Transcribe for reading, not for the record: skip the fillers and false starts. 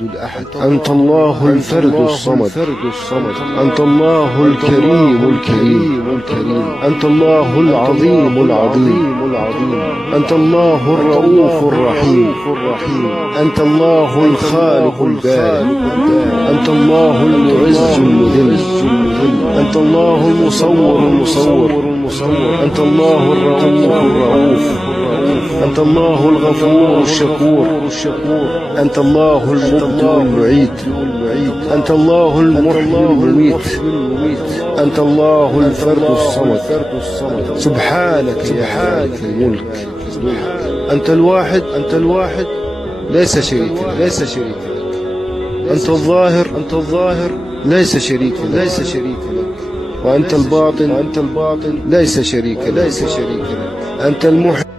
الأحد أنت الله الفرد الصمد أنت الله الكريم أنت الله العظيم أنت الله الرؤوف الرحيم أنت الله الخالق البارئ أنت الله المعز المذل أنت الله المصور أنت الله الرؤوف أنت الله الغفور الشكور أنت الله المبدع المعيد أنت الله المحيي المميت أنت الله الفرد الصمد سبحانك يا مالك الملك أنت الواحد ليس شريك لك أنت الظاهر ليس شريك لك وأنت الباطن ليس شريك لك أنت المحيي